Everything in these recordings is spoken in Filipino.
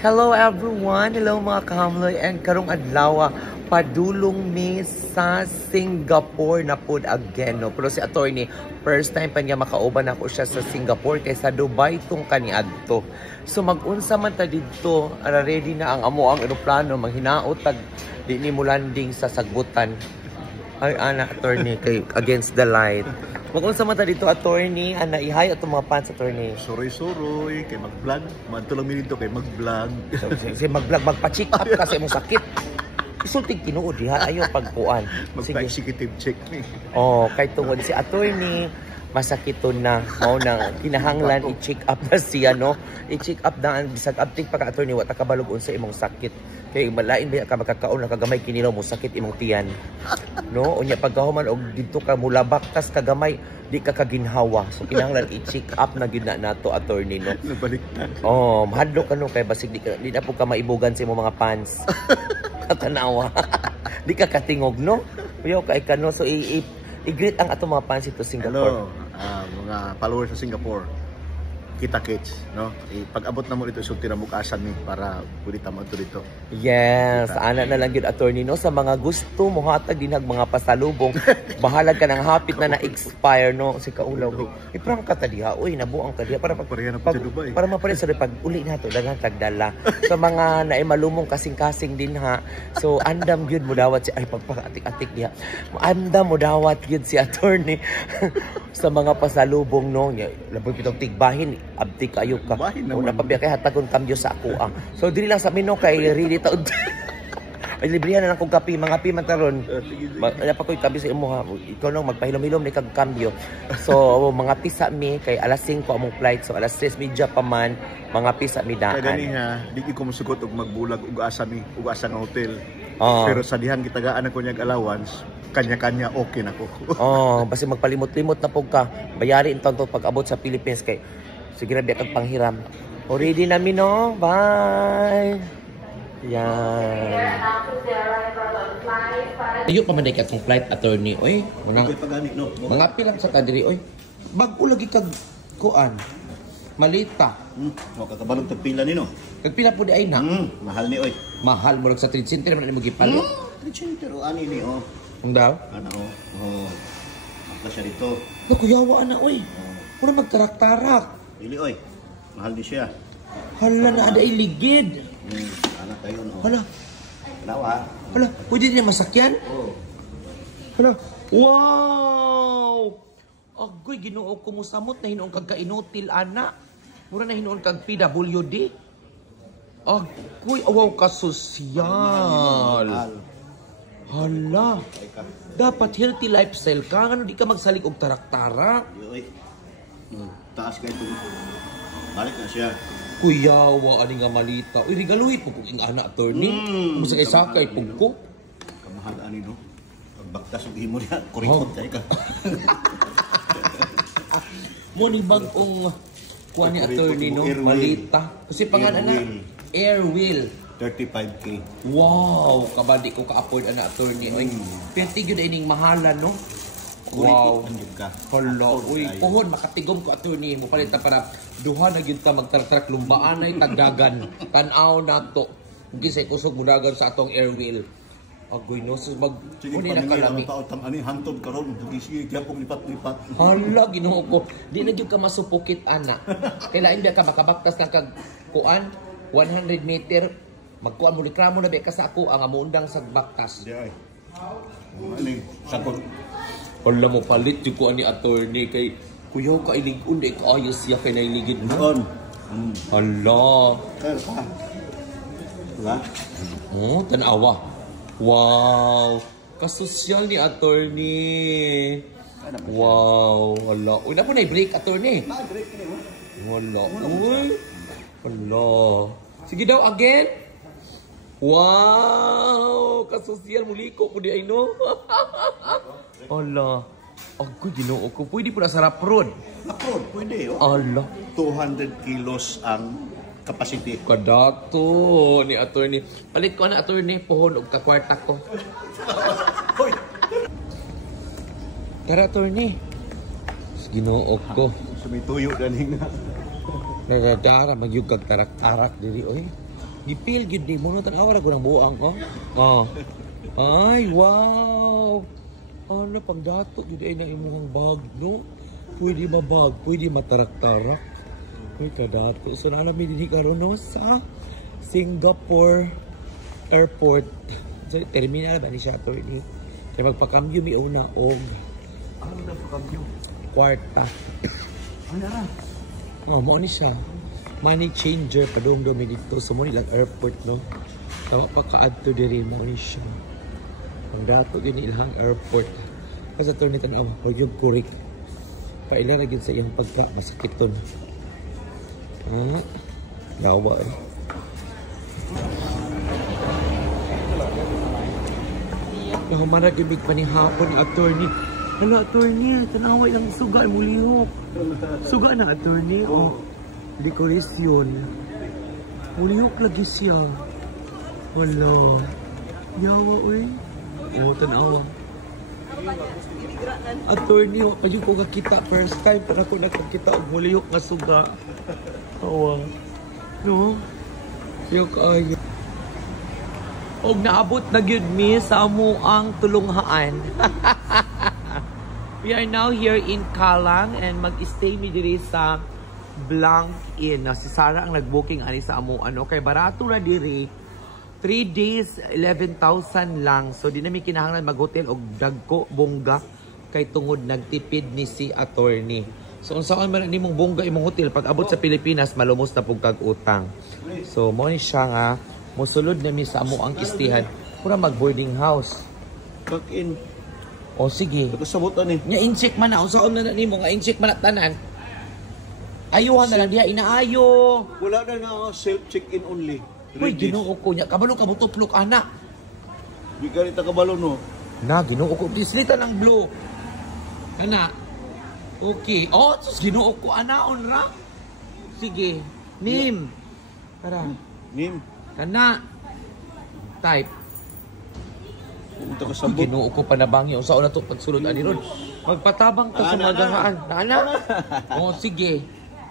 Hello everyone! Hello mga kahamloy and karong adlaw padulong mi sa Singapore na pod again no. Pero si attorney first time pa niya makauban ako siya sa Singapore kaysa Dubai tong kaniadto. So mag-unsa man ta didto, ready na ang amo ang eroplano manghinaot tag di ni mo landing sa sagbutan. Ay ana attorney kay against the light. Mag-unsa man ta dito attorney, ana ihay atong mga fans attorney. Suroy-suroy kay mag-vlog, madto lang mi dito kay mag-vlog. Si mag-vlog magpa-check up kasi mo sakit. Isulting tinuod diha ayo pagkuan. Magpa-executive check ni. Oh, kay tungod si attorney masakiton na mao na kinahanglan i-check up na siya no. I-check up na ang bisag abtik pa ka attorney wa ta kabalog unsa imong sakit. Kay malain ba ka makakaon na kagamay kinilaw mo sakit imong tiyan. No, unya pagkahuman og didto ka mulabak tas kagamay di ka kaginhawa. So kinahanglan i-check up na gyud na nato attorney no. Nabaliktad. Oh, mahadlok kano kay basig di na po ka maibugan sa imong mga fans. Katanawa. Di ka katingog no. Uyo kay kano so i-greet ang atong mga fans ito Singapore. Hello, mga followers sa Singapore. Kita-kits, no? Pag-abot na mo dito, isulti na bukasan ni para pwede tamo ito dito. Yes, ana na lang yun attorney no sa mga gusto mo hatag dinhag mga pasalubong. Bahalag ka nang hapit na na-expire no si kaulaw. Iprang ka ta diha, uy nabuang ka diha para pag Dubai. Para mapare sa pag uli nato daghang tagdala. Sa mga naimalumong kasing-kasing din ha. So andam gyud mo dawat si ay pagpakatik-atik diha. Andam mo dawat gyud si attorney sa mga pasalubong no. Laboy pitong tigbahin abdi kayo ka. Una pa biya kay hatagon kambyo sa ako ah. So dili lang sa mino kay really taod. Ay librihan na lang kong kape, mga kape man taron. Napa ko'y kape sa imo ha. Ikaw nang magpahilom-hilom ni kag kambyo. So mga pisa mi kay alas 5 among flight. So alas 3:30 pa man mga pisa mi daan. Kaya gani ha, di ko musugot og magbulag ug asa nga hotel. Oh. Pero sa dihan gitagaan ako niyag allowance, kanya-kanya okay na ko. Oh, basta magpalimot-limot na pug ka. Bayari in taon pag abot sa Philippines kay sige na biya kag panghiram. Already na mi no. Bye. Yan. Ayo pa man day katong flight attorney oy. Mga pilang sa kadiri oy. Bag-o lagi kag kuan. Malita. Mo kakabalog tag pila ni no. Kag pila pud ay na. Mahal ni oy. Mahal mo sa trade center man mo gipalo. Trade center o ani ni oh. Ang daw? Ana oh. Oh. Makla siya dito. Kuyawa ana oy. Pura magtarak-tarak. Ili oy. Mahal ni siya. Hala na ada iligid. Anak kayo no. Hala. Nawa. Hala, pwede din masakyan? Oh. Hala. Wow! Agoy, Ginoo ko mo samot na hinuon kag kainutil ana. Mura na hinuon kag PWD. Agoy, awaw ka sosyal. Hala. Dapat healthy lifestyle ka. Ano di ka magsalig og tarak-tarak? Oy. Taas kayo ito. Balik na siya. Kuyawa, ani nga malita. Uy, regaluhi po kung ing anak attorney. Kumusta kay sakay, pugko. Kamahal ani no. Pagbaktas og himo niya, kurikot kay ka. Mo ni bagong kuha ni attorney no, malita. Kasi pangalan na, Air Wheel. 35K. Wow, kabandi ko ka-afford ana attorney. Pero tigyo na ining mahalan no. Wow. Hala, uy, puhon, makatigom ko attorney mo palit para duha na gyud ta magtarak-tarak lumbaan ay tagdagan. Tan-aw nato. Gisay kusog mudagan sa atong air wheel. Agoy no, so mag uni na kalami. Taotang ani hantod karon, sige gyapon lipat-lipat. Hala, Ginoo ko. Di na gyud ka masupukit ana. Kailain ba ka makabaktas lang kag kuan 100 meter magkuan mo reklamo na ba ka sa ako ang amuundang sa baktas. Di ay. Ani sakot. Hala mo palit yung kuha ni attorney kay kuyaw ka ilig-un na ikaayos siya kay nailigid mo. Hala. Wala? Oh, tanawa. Wow. Kasosyal ni attorney. Wow. Hala. Uy, na po na-break attorney. Break ni mo. Hala. Uy. Hala. Sige daw again. Wow! Kasosyal muli ko po di ay no. Ala. Ako Ginoo ko. Pwede po na sarap ron. Upload, pwede oh. Ala. 200 kilos ang capacity. Kadato ni attorney. Palit ko na attorney. Puhon og kakwarta ko. Hoy! Tara attorney. Ginoo ko. Sumituyo ganing na. Nadadara magyug kag tarak-tarak diri oy. Gipil gid di mo na tanaw ra ko ng buang ko. Oh. Ay, wow. Ano pagdato gid ay na imong bag, no? Pwede mabag, pwede matarak-tarak. Uy, kadato. So naalami din karon no sa Singapore Airport. So terminal ba ni siya to ni? Kaya magpakambyo mi una og Ano na pagkambyo? kwarta. Ano na? Oh, mo ni siya. Money changer padung-dum dito sa mo nilang airport, no? Tawa pa kaadto diri mo ni siya. Ang dato gini ilang airport. Kasi to ni tanaw, pag yung kurik. Paila ra gyud sa iyang pagka masakiton. Ah, dawa. Nahumanag yung big panihapon ni attorney. Hala, attorney, tanaway lang suga, mulihok. Suga na, attorney. Oh, dekorasyon. Mulihok lagi siya. Hala. Yawa, uy. Oh, tanawa. Attorney, wak pa yung ko kakita. First time para ko nakakita og mulihok nga suga. Awa. No? Yung kaayo. Og naabot na gyud mi sa amuang tulunghaan. We are now here in Kalang and mag-stay mi diri sa Blanc Inn. Si Sarah ang nag-booking ani sa amo ano kay barato ra diri. 3 days 11,000 lang. So di na mi kinahanglan mag-hotel og dagko bongga kay tungod nagtipid ni si attorney. So unsaon man nimong bongga imong hotel pag abot sa Pilipinas malumos na pug kag utang. So mo ni siya nga mosulod na mi sa amo ang istihan. Pura mag-boarding house. Back-in. O sige. Kasabutan eh. Nya incheck man na. Unsaon na nimo nga incheck man na tanan. Ayuhan na lang diha inaayo. Wala na nga self-check-in only. Uy, Ginoo ko nya. Kabalo ka butuplok ana. Di ka rin takabalo no. Na, Ginoo ko. Dislita ng blue. Ana. Okay. Oh, sus Ginoo ko ana onra. Sige. Name. Tara. Nim. Kana. Type. Punta ka Uy, sabot. Ginoo ko panabangyo. Unsaon na to pagsulod ani ron. Magpatabang ka sa magahaan. Ana. Oh, sige.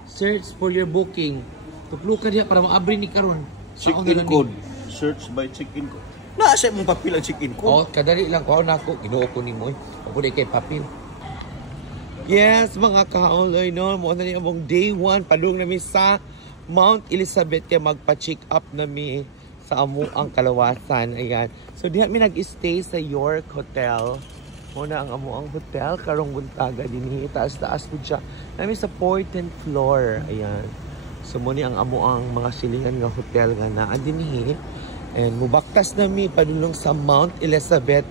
Search for your booking. Tuplukan diha para maabri ni karon. Check-in code. Search by check-in code. Nasa mong papel ang check-in Oh, code. kadali lang ko na ako. Ginoo ko ni mo. Ako di kay papil. Yes, mga kaoloy, no. Mo na ni among day 1 padung nami sa Mount Elizabeth kay magpa-check up nami sa amo ang kalawasan. Ayan. So diha mi nag-stay sa York Hotel. Muna ang amo ang hotel karong buntaga dinhi taas-taas pud siya. Nami sa 14th floor. Ayan. So muni ang amo ang mga silingan nga hotel nga naa dinhi. And mubaktas nami padulong sa Mount Elizabeth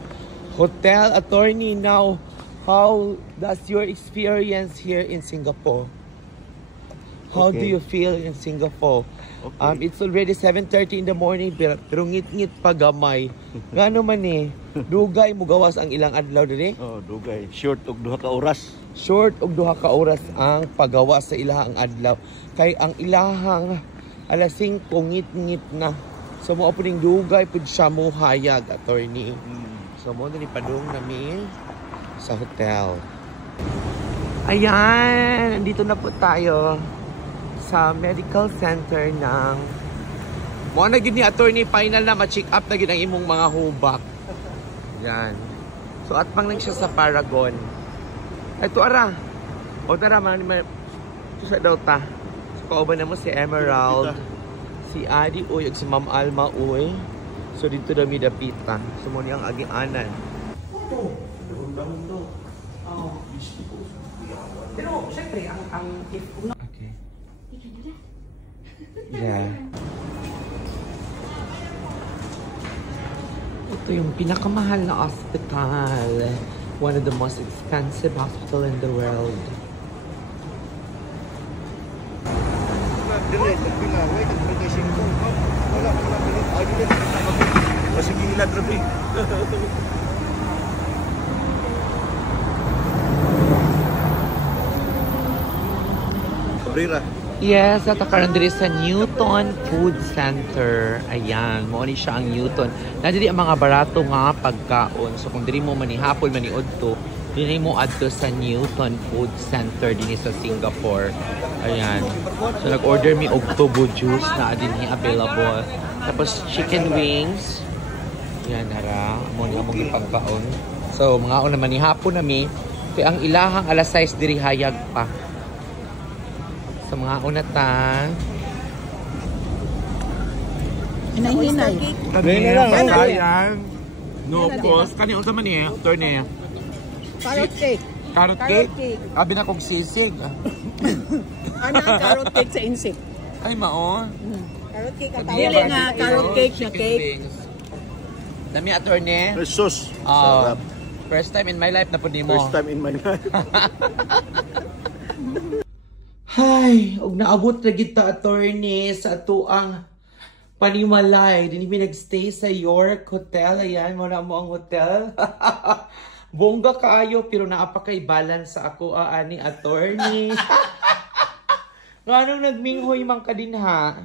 Hotel. Attorney, now how does your experience here in Singapore? How do Okay. you feel in Singapore? Okay. It's already 7:30 in the morning pero ngit-ngit pa gamay. Ngano man ni dugay mo gawas ang ilang adlaw diri? Oh, dugay. Short og duha ka oras. Short og duha ka oras ang pagawa sa ilahang adlaw. Kay ang ilahang alas 5 ngit-ngit na. So mo puning dugay pud siya mo hayag, attorney. So mo ni padung nami sa hotel. Ayan, nandito na po tayo sa medical center ng mo na gid ni attorney final na ma-check up na gid ang imong mga hubak. Yan. So at pang lang siya sa Paragon. Ito ara. O tara man ito sa daw ta. So kauban na mo si Emerald, si Adi Uy, ug si Ma'am Alma Uy. So dito na mi dapita. So mo ni ang agianan. Oh. Pero syempre ang if okay. Yeah. Ito yung pinakamahal na hospital. One of the most expensive hospital in the world. Masigilad rabi. Cabrera. Yes, at karon diri sa Newton Food Center. Ayan, mo ni siya ang Newton. Nadiri ang mga barato nga pagkaon. So kung diri mo manihapon maniudto, Dili mo adto sa Newton Food Center din sa Singapore. Ayan. So nag-order mi og tubo juice na dinhi available. Tapos chicken wings. Yan nara, mo na mong ipagkaon. So mga una man ni hapon na mi, kay ang ilahang alas 6 diri hayag pa. So mga una ta. Hinay-hinay. Kani lang pagkayan. No cost. Kani unsa man ni? Torne. Carrot cake. Carrot cake. Abi na kog sisig. Ana carrot cake sa insect. Ay mao. Carrot cake ang tawag. Dili nga carrot cake na cake. Dami attorney. Jesus. Sarap. First time in my life na po di mo. First time in my life. Hay, og naabot na kita attorney sa atuang panimalay. Din mi nagstay sa York Hotel. Ayan, mo na mo ang hotel. Bongga kaayo pero naapa kay balance sa ako ani attorney. Nganong nagminghoy man ka din ha?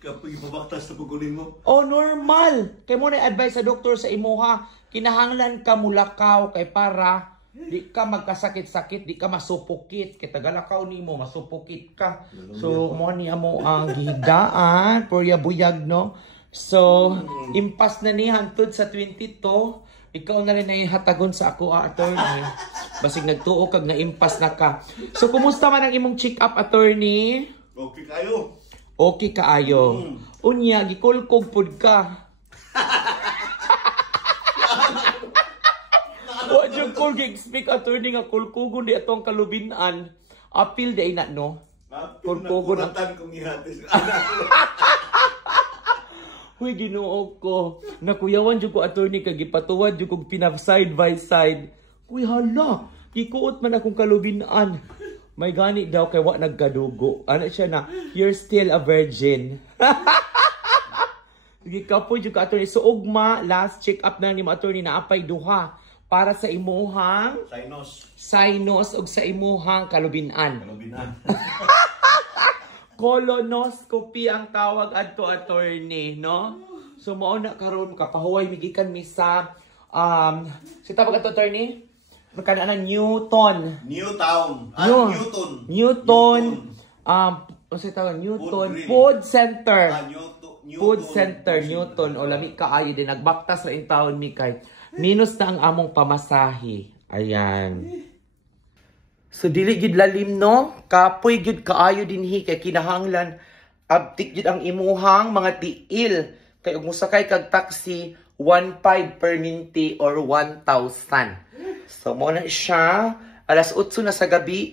Kapag ipabaktas na pugunin mo. Oh, normal. Kay mo na advice sa doktor sa imuha, kinahanglan ka mulakaw kay para di ka magkasakit-sakit, di ka masupukit. Kay tagalakaw nimo masupukit ka. So mo niya mo ang gihigaan, purya buyag no. So impas na ni hantod sa 22. Ikaw na rin na hatagon sa ako, attorney. Basig nagtuo kag na impas na ka. So kumusta man ang imong check-up, attorney? Okay kayo. Okay kaayo. Unya, gikulkog pud ka. Wa jud ko gi-speak attorney nga kulkugon di atong kalubinan. Apil di na no. Kulkugon ang kong ihatis. Huy Ginoo ko. Nakuyawan jud ko attorney kag gipatuwad jud kog pinag side by side. Uy hala, gikuot man akong kalubinan. May gani daw kay wa nagkadugo. Ano siya na, you're still a virgin. Sige kapoy jud ka attorney. So ugma, last check up na ni mo attorney na apay duha para sa imuhang sinus ug sa imuhang kalubinan. Colonoscopy ang tawag adto attorney, no? So mao na karon kapahuway migikan mi sa si tawag adto attorney? Magkana na Newton. Newtown. Newton. Ano tawag Newton Food Center. Food Center Newton o lami kaayo din nagbaktas ra in taon mi kay minus na ang among pamasahe. Ayan. So dili gid lalim no, kapoy gid kaayo dinhi kay kinahanglan abtik gid ang imuhang mga tiil kay ug mosakay kag taxi 1.5 per minti or 1,000. So mo na siya alas 8 na sa gabi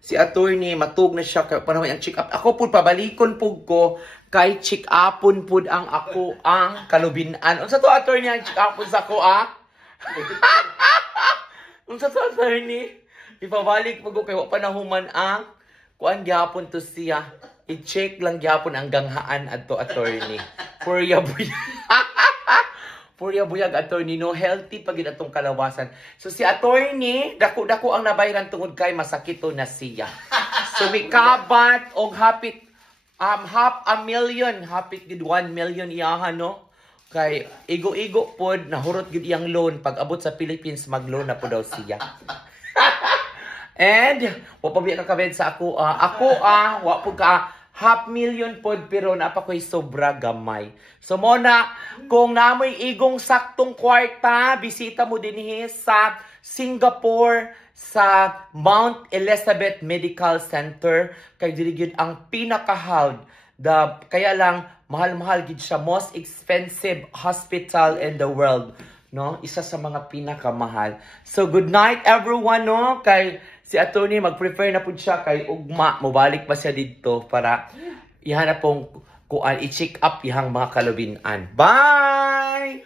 si attorney matug na siya kay panahon ang check up. Ako pud pabalikon pud ko kay check upon pud ang ako ang kalubinan. Unsa to attorney ang check upon sa ako Unsa to attorney? Ipabalik mo ko kay wa pa nahuman ang kuan gyapon to siya. I-check lang gyapon ang ganghaan adto attorney. Purya buyag attorney no healthy pag atong kalawasan. So si attorney dako-dako ang nabayran tungod kay masakito na siya. So mikabat og hapit half a million, hapit gid 1 million iyahan no. Kay igo-igo pod nahurot gid iyang loan pag abot sa Philippines mag-loan na po daw siya. And, wapabiya ka kabed sa ako. Wa po ka 500,000 pod pero napa ko'y sobra gamay. So mona, kung namoy igong saktong kwarta, bisita mo dinhi sa Singapore sa Mount Elizabeth Medical Center. Kay dili gyud ang pinaka-held. Kaya lang, mahal-mahal gid siya. Most expensive hospital in the world. No? Isa sa mga pinakamahal. So, good night everyone, no? Kay si attorney mag-prefer na po siya kay ugma. Mubalik pa siya dito para ihanap pong kuan i-check up ihang mga kalubinan. Bye!